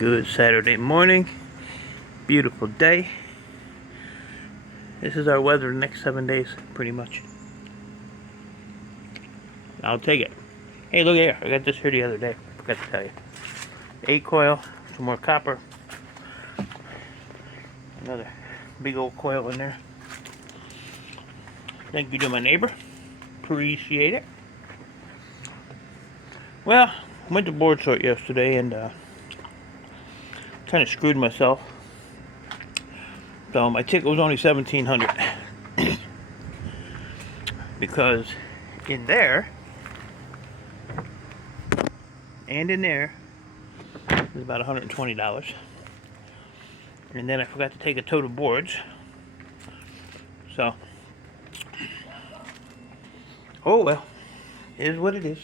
Good Saturday morning. Beautiful day. This is our weather the next 7 days, pretty much. I'll take it. Hey, look here. I got this here the other day. Forgot to tell you. 8 coil, some more copper. Another big old coil in there. Thank you to my neighbor. Appreciate it. Well, I went to Boardsort yesterday and kind of screwed myself. So my ticket was only $1,700 because in there and in there is about $120. And then I forgot to take a tote of boards. So, oh well, it is what it is.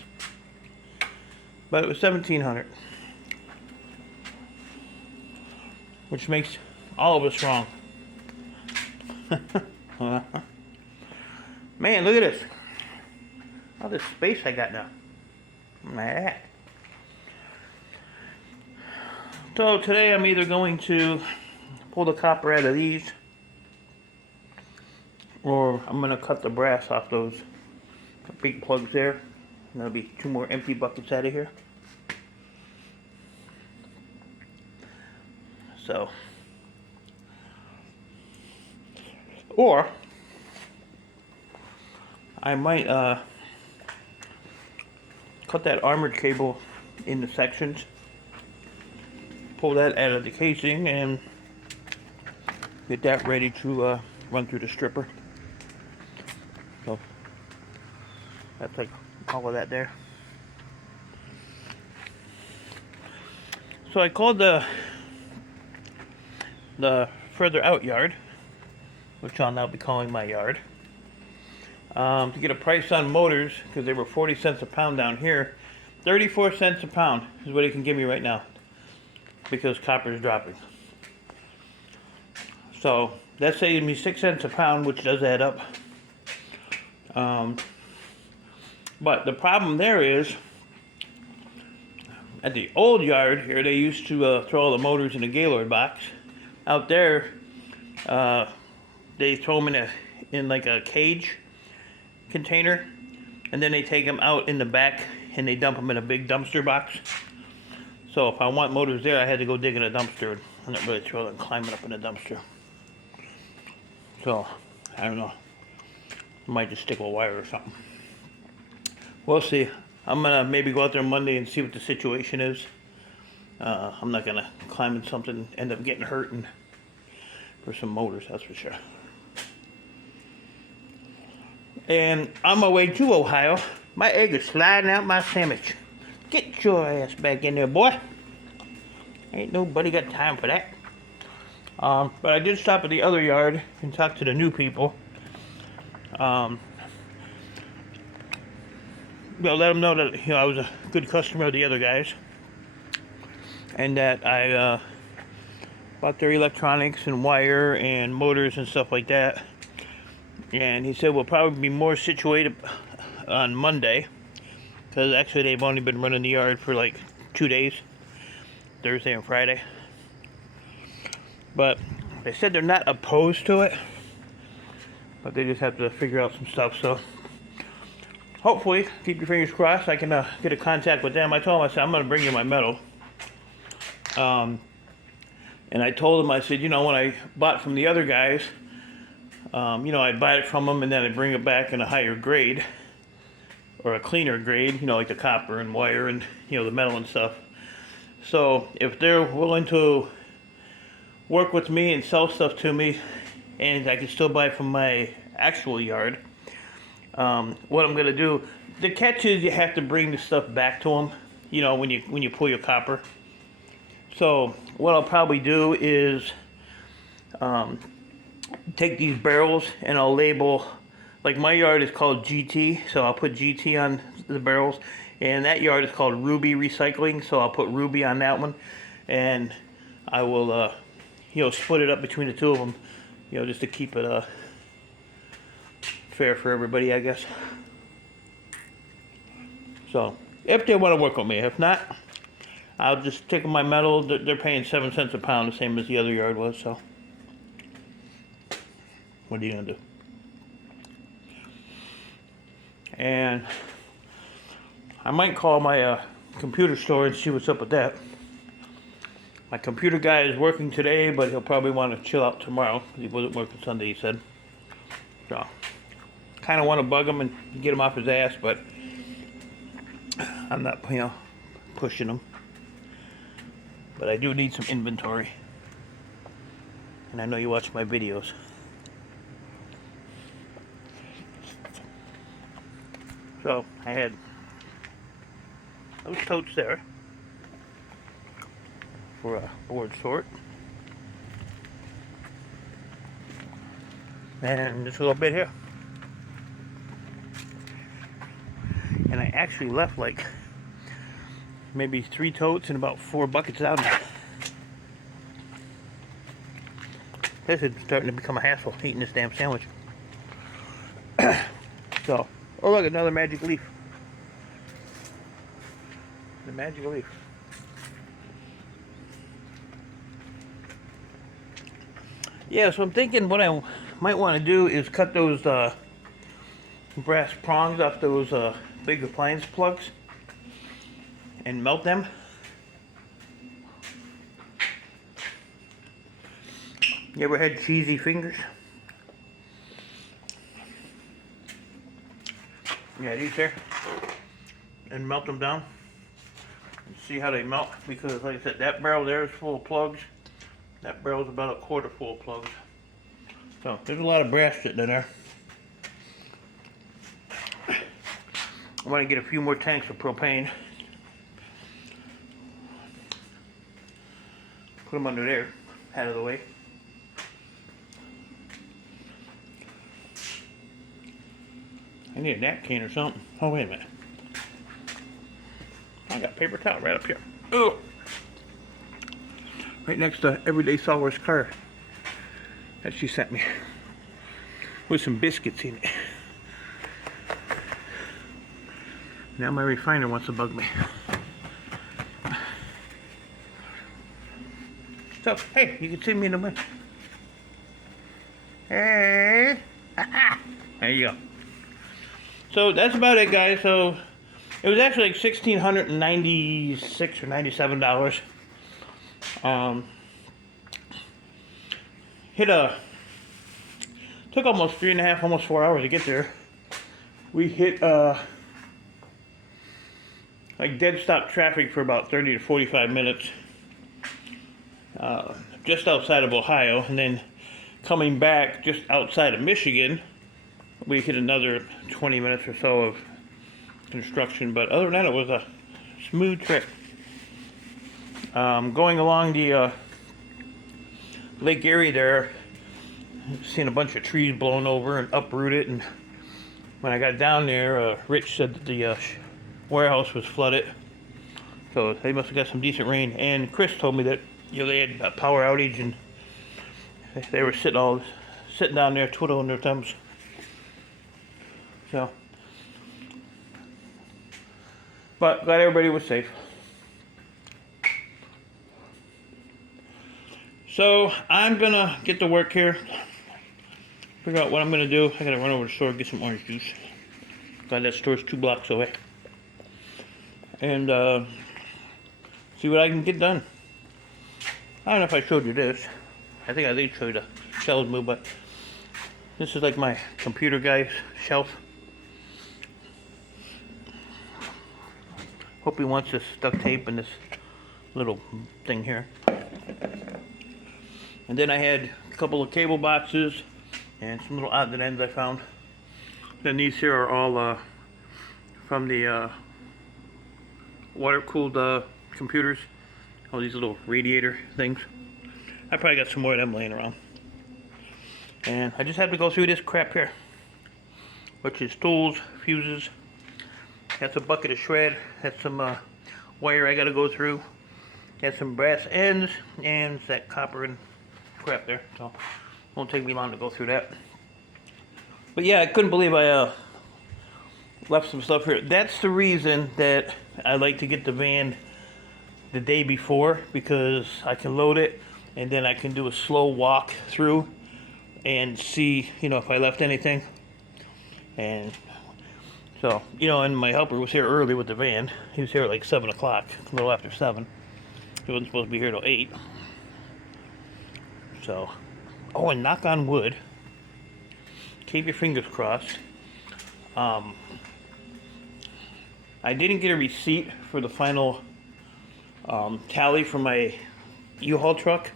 But it was $1,700, which makes all of us wrong. Man, look at this. All this space I got now. Nah. So today I'm either going to pull the copper out of these, or I'm going to cut the brass off those big plugs there. And there'll be 2 more empty buckets out of here. So, or I might cut that armored cable into sections, pull that out of the casing, and get that ready to run through the stripper. So that's like all of that there. So I called the further out yard, which I'll now be calling my yard, to get a price on motors, because they were 40 cents a pound down here. 34 cents a pound is what he can give me right now, because copper is dropping. So that saves me 6 cents a pound, which does add up. But the problem there is, at the old yard here, they used to throw all the motors in a Gaylord box. Out there, they throw them in like a cage container, and then they take them out in the back and they dump them in a big dumpster box. So if I want motors there, I had to go dig in a dumpster. I'm not really thrilled on climbing up in a dumpster. So I don't know. I might just stick a wire or something. We'll see. I'm gonna maybe go out there Monday and see what the situation is. I'm not gonna climb in something, end up getting hurt and for some motors, that's for sure. And on my way to Ohio, my egg is sliding out my sandwich. Get your ass back in there, boy. Ain't nobody got time for that. But I did stop at the other yard and talk to the new people. Let them know that I was a good customer of the other guys, and that I bought their electronics and wire and motors and stuff like that. And he said we'll probably be more situated on Monday, because actually they've only been running the yard for like 2 days, Thursday and Friday. But they said they're not opposed to it, but they just have to figure out some stuff. So hopefully, keep your fingers crossed, I can get a contact with them. I told them, I said, I'm going to bring you my metal. And I told them, I said, when I bought from the other guys, I'd buy it from them and then I'd bring it back in a higher grade, or a cleaner grade, like the copper and wire and, the metal and stuff. So if they're willing to work with me and sell stuff to me, and I can still buy from my actual yard, what I'm going to do, the catch is you have to bring the stuff back to them, when you pull your copper. So what I'll probably do is take these barrels and I'll label, like my yard is called GT, so I'll put GT on the barrels, and that yard is called Ruby Recycling, so I'll put Ruby on that one, and I will split it up between the two of them, just to keep it fair for everybody, I guess. So if they want to work with me, if not, I'll just take my metal. They're paying 7 cents a pound, the same as the other yard was, so what are you gonna do? And I might call my computer store and see what's up with that. My computer guy is working today, but he'll probably want to chill out tomorrow. He wasn't working Sunday, he said. So, kind of want to bug him and get him off his ass, but I'm not, pushing him. But I do need some inventory. And I know you watch my videos. So, I had those totes there for a Boardsort. And this little bit here. And I actually left like maybe 3 totes and about 4 buckets out there. This is starting to become a hassle, eating this damn sandwich. So, oh look, another magic leaf. The magic leaf. Yeah, so I'm thinking what I might want to do is cut those brass prongs off those big appliance plugs and melt them. You ever had cheesy fingers? Yeah, these here. And melt them down. And see how they melt, because like I said, that barrel there is full of plugs. That barrel is about a quarter full of plugs. So there's a lot of brass sitting in there. I want to get a few more tanks of propane. Put them under there, out of the way. I need a napkin or something. Oh, wait a minute. I got paper towel right up here. Oh! Right next to Everyday Solver's car that she sent me. With some biscuits in it. Now my refiner wants to bug me. So, hey, you can see me in the wind. Hey! There you go. So that's about it, guys. So it was actually like $1,696 or $97. Took almost 3.5, almost 4 hours to get there. We hit like dead stop traffic for about 30 to 45 minutes, just outside of Ohio, and then coming back just outside of Michigan, we hit another 20 minutes or so of construction. But other than that, it was a smooth trip. Going along the Lake Erie there, seeing a bunch of trees blown over and uprooted, and when I got down there, Rich said that the warehouse was flooded, so they must have got some decent rain. And Chris told me that they had a power outage and they were sitting down there twiddling their thumbs. So, but glad everybody was safe. So I'm gonna get to work here, figure out what I'm gonna do. I gotta run over to the store, get some orange juice. Glad that store's 2 blocks away. And see what I can get done. I don't know if I showed you this. I think I did show you the shelves move, but this is like my computer guy's shelf. Hope he wants this duct tape and this little thing here. And then I had a couple of cable boxes and some little odds and ends I found. Then these here are all from the water-cooled computers. All these little radiator things. I probably got some more of them laying around. And I just have to go through this crap here, which is tools, fuses. That's a bucket of shred. That's some wire I got to go through. That's some brass ends and that copper and crap there. So it won't take me long to go through that. But yeah, I couldn't believe I left some stuff here. That's the reason that I like to get the van the day before, because I can load it and then I can do a slow walk through and see, you know, if I left anything. And so, you know, and my helper was here early with the van. He was here at like 7 o'clock, a little after 7. He wasn't supposed to be here till 8. So, oh, and knock on wood, keep your fingers crossed. I didn't get a receipt for the final tally for my U-Haul truck.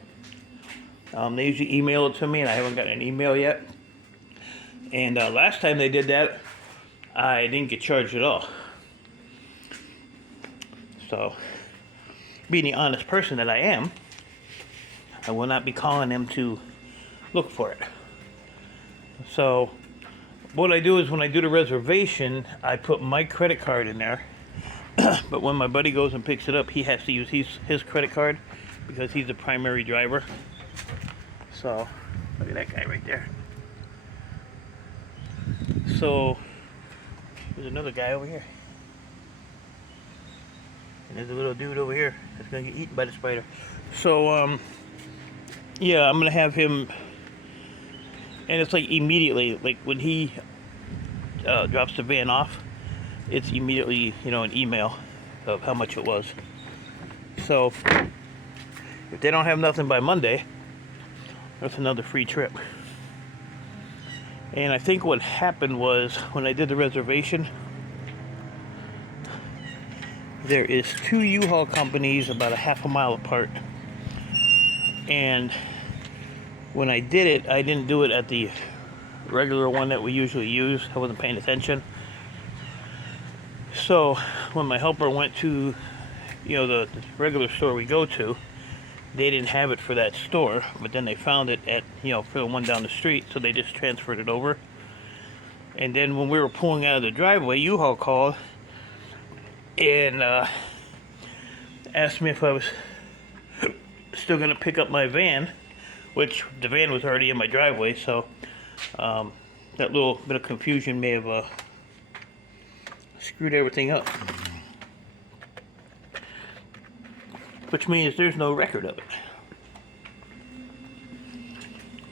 They usually email it to me, and I haven't gotten an email yet. And last time they did that, I didn't get charged at all. So, being the honest person that I am, I will not be calling them to look for it. So, what I do is when I do the reservation, I put my credit card in there. But when my buddy goes and picks it up, he has to use his credit card because he's the primary driver. So, look at that guy right there. So, there's another guy over here. And there's a little dude over here that's going to get eaten by the spider. So, yeah, I'm going to have him, and it's like immediately, like when he drops the van off, it's immediately, you know, an email of how much it was. So, if they don't have nothing by Monday, that's another free trip. And I think what happened was, when I did the reservation, there is 2 U-Haul companies about a half a mile apart. And when I did it, I didn't do it at the regular one that we usually use. I wasn't paying attention. So when my helper went to, you know, the regular store we go to, they didn't have it for that store, but then they found it at, you know, for the one down the street, so they just transferred it over. And then when we were pulling out of the driveway, U-Haul called and asked me if I was still going to pick up my van, which the van was already in my driveway, so that little bit of confusion may have screwed everything up. Which means there's no record of it.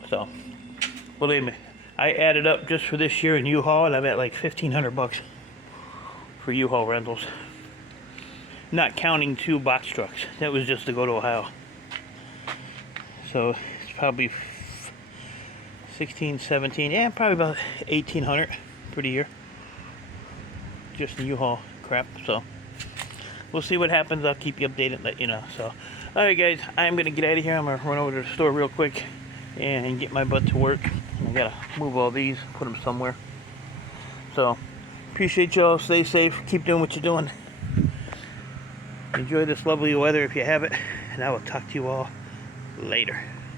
So, believe me, I added up just for this year in U-Haul, and I'm at like $1,500 for U-Haul rentals. Not counting 2 box trucks. That was just to go to Ohio. So, it's probably 16, 17, yeah, probably about 1,800 for the year. Just in U-Haul crap, so. We'll see what happens. I'll keep you updated and let you know. So, alright guys, I'm going to get out of here. I'm going to run over to the store real quick and get my butt to work. I got to move all these, put them somewhere. So, appreciate y'all. Stay safe. Keep doing what you're doing. Enjoy this lovely weather if you have it. And I will talk to you all later.